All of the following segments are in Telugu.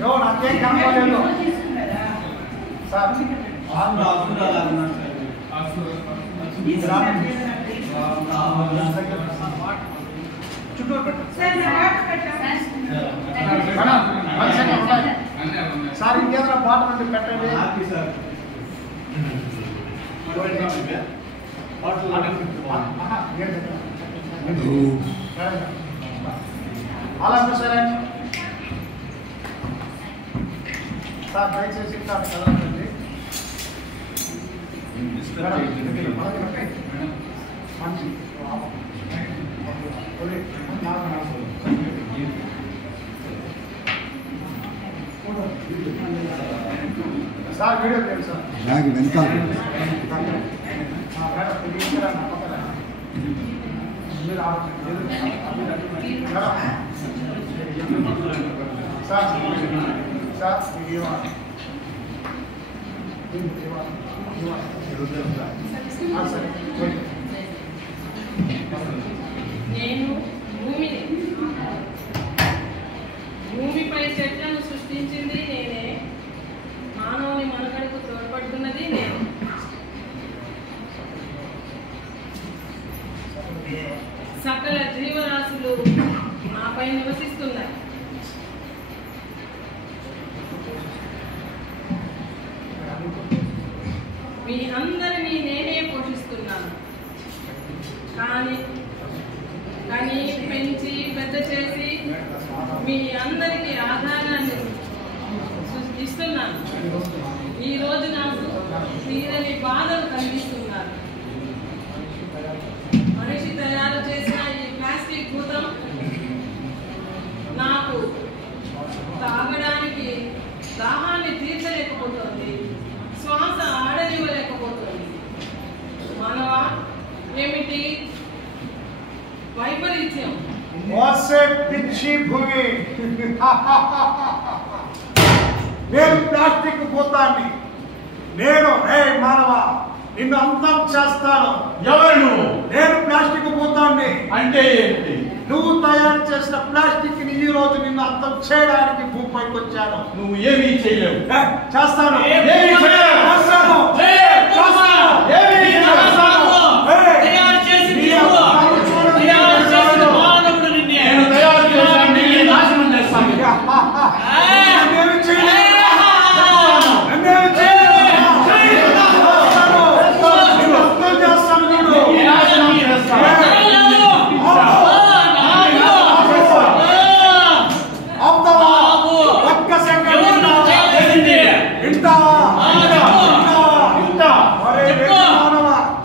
నాకేం కనపడలేదు సార్. చుట్టూరు పెట్టండి సార్. ఇంకేదైనా బాటలు ఉంటే పెట్టండి. అలా సరే సార్, దయచేసి కదలండి. సార్ వీడియో లేదు సార్. నేను భూమిపై చెట్లను సృష్టించింది నేనే, మానవుని మనుగడకు తోడ్పడుతున్నది నేను. సకల జీవరాశులు నాపై నివసిస్తున్నాయి. మీ అందరినీ నేనే పోషిస్తున్నాను. కానీ పెంచి పెద్ద చేసి మీ అందరికీ ఆధారాన్ని ఇస్తున్నాను. ఈరోజు నాకు తీరని బాధలు కలిగిస్తున్నారు. మనిషి తయారు చేసిన ఈ ప్లాస్టిక్ భూతం నాకు తాగడానికి దాహాన్ని తీర్చలేకపోతుంది, శ్వాస ఆడనివ్వలేకపోతుంది. మానవ ఏమిటి వైపరీత్యం? పిచ్చి భూమి. నేను ప్లాస్టిక్ భూతాన్ని. నేను మానవ నిన్ను అంతం చేస్తాను. ఎవరు? నేను ప్లాస్టిక్ భూతాన్ని. అంటే ఏంటి? నువ్వు తయారు చేసిన ప్లాస్టిక్ ని ఈ రోజు నిన్ను అంతం చేయడానికి భూమిపైకి వచ్చాను. నువ్వు ఏమీ చేయలేవు. చేస్తాను.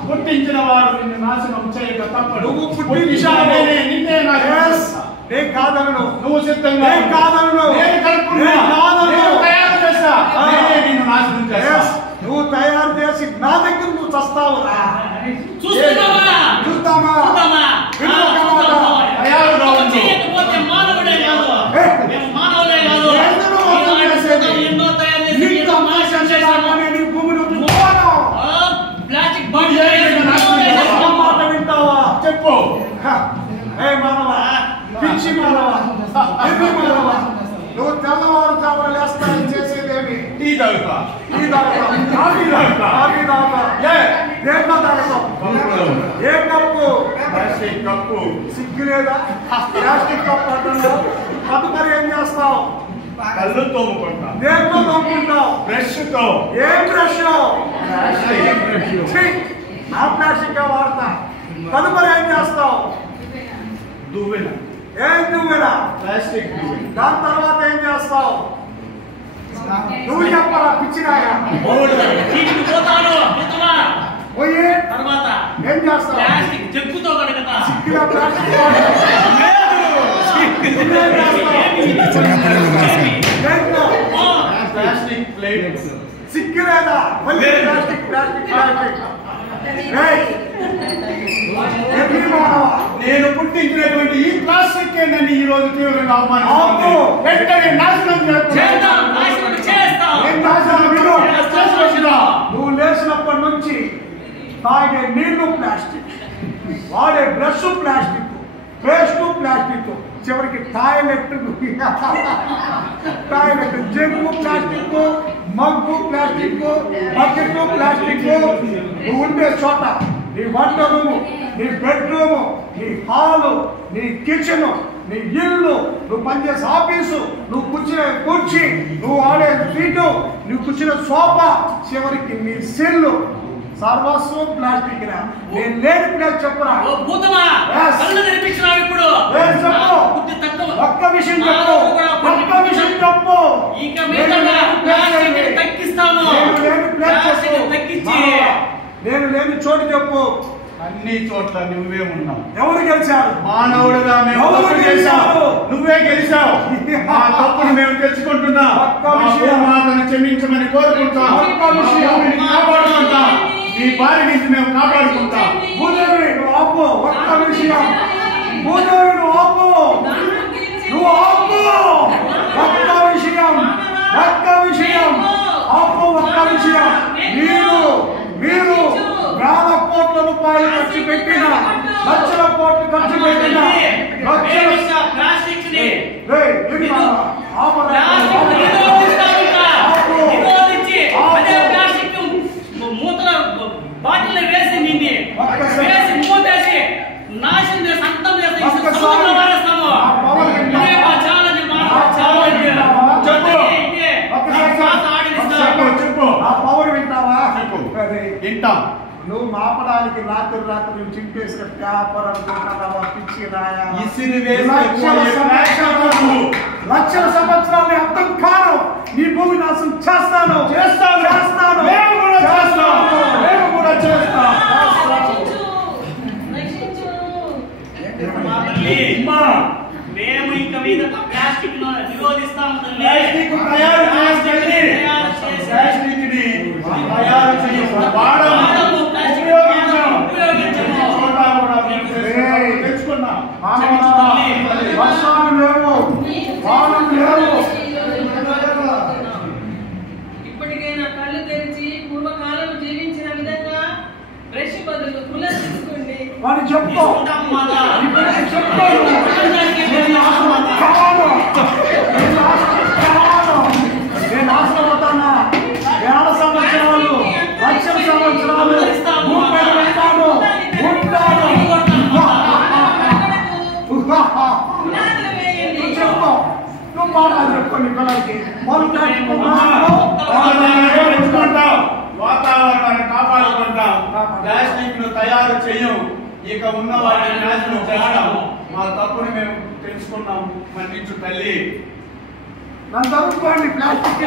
పుట్టించిన వారు నిన్ను నాశనం చేయక తప్పదు. నువ్వు పుట్టించావు. నిన్నే నేను కాదను. నువ్వు సిద్ధంగా కాదను. తయారు చేస్తా. నిన్ను నాశనం చేస్తా. నువ్వు తయారు చేసి నా దగ్గర నువ్వు చస్తావురా. చూస్తామా? మానవుడే కాదు, మానవులే కాదు. వింటావా? చెప్పు. మానవ, పిచ్చి మానవ, నువ్వు తెల్లవారు చాపలు లేస్తాను చేసేదేమి? టీ తాగుతా, ఏ కప్పు? Plastic cup. సిగ్గులేదా? ప్లాస్టిక్ కప్పు అంటున్నావు. తదుపరి ఏం చేస్తావు? కళ్ళు తోముకుంటా. దేంతో తోముకుంటావు? బ్రష్ తో. ఏం బ్రష్? నా ప్లాస్టిక్ వాడతా. తదుపరి ఏం చేస్తావు? దువ్వెన. ఏం దువ్వెన? ప్లాస్టిక్ దువ్వెన. దాని తర్వాత ఏం చేస్తావు? నువ్వు చెప్పరా పిచ్చినాయా? పోయి తర్వాత ఏం చేస్తావు? ప్లాస్టిక్ చెప్పుతో కడగతా. సిగ్గులా ప్లాస్టిక్ ప్లాస్టిక్ ప్లేట్. సిగ్గులేదా? మళ్ళీ ప్లాస్టిక్ ప్లాస్టిక్ ప్లాస్టిక్. నేను పుట్టించినటువంటి ఈ ప్లాస్టిక్ నన్ను ఈ రోజు తీవ్రంగా అవమానిస్తుంది. వెంటనే నాశనం నువ్వు లేచినప్పటి నుంచి తాగే నీళ్లు ప్లాస్టిక్, వాడే బ్రష్ ప్లాస్టిక్, పేస్ట్ ప్లాస్టిక్, చివరికి toilet jug plastic, mug plastic, bucket plastic. నువ్వు ఉండే చోట నీ వంట రూము, నీ బెడ్రూము, నీ హాలు, నీ కిచెన్, నీ ఇల్లు, నువ్వు పనిచేసే ఆఫీసు, నువ్వు కూర్చునే కుర్చీ, నువ్వు ఆడే సీటు, నువ్వు కూర్చునే సోఫా, చివరికి నీ సెల్లు సర్వస్వం ప్లాస్టిక్. నేను లేని ప్లేస్ చెప్పురా. ఒక్క విషయం చెప్పు, ఒక్క విషయం చెప్పు. నేను లేని చోటు చెప్పు. అన్ని చోట్ల నువ్వే ఉన్నావు. ఎవరు గెలిచారు? మానవుడుగా మేము గెలిచావు. నువ్వే గెలిచావు. మా తప్పును మేము తెచ్చుకుంటున్నా. మాతను క్షమించమని కోరుకుంటాం. కాపాడుకుంటాం. నీ భార్య నుంచి మేము కాపాడుకుంటాం. భూదేవి నువ్వు ఆపు. ఒక్క విషయం భూదేవి నువ్వు ఆపు. నువ్వు ఆపు. ఒక్క విషయం, ఒక్క విషయం ఆపు. ఒక్క విషయం. మీరు వేల కోట్ల రూపాయలు ఖర్చు పెట్టిన, లక్షల కోట్లు ఖర్చు పెట్టిన వింటాం. నువ్వు మాపడానికి రాత్రి నువ్వు చింపేసిన పేపర్ అనుకుంటున్నావా? పిచ్చి రాయా. లక్షల సంవత్సరాలు అర్థం కాను. నీ భూమి నాశనం చేస్తాను. మేము ఇంకా మీద ప్లాస్టిక్ నిరోధిస్తాము. ఇప్పటికైనా కళ్ళు తెరిచి పూర్వకాలం జీవించిన విధంగా బ్రష్ బదులు పుల్లలు తీసుకోండి. వాడిని చెప్తా నేను నాశనం అవుతానా? వేల సంవత్సరాలు, లక్షల సంవత్సరాలు ఉంటాను. చెప్పు, నువ్వు మాటలు చెప్పుకోండి పిల్లలకి. వాతావరణాన్ని కాపాడుకుంటాం. ప్లాస్టిక్ ను తయారు చెయ్యం. ఇక ఉన్న వాటిని నాశనం చేస్తాము. మా తప్పుని మేము తెలుసుకున్నాము. మన్నించు తల్లి. నన్ను తరుపుకోండి ప్లాస్టిక్.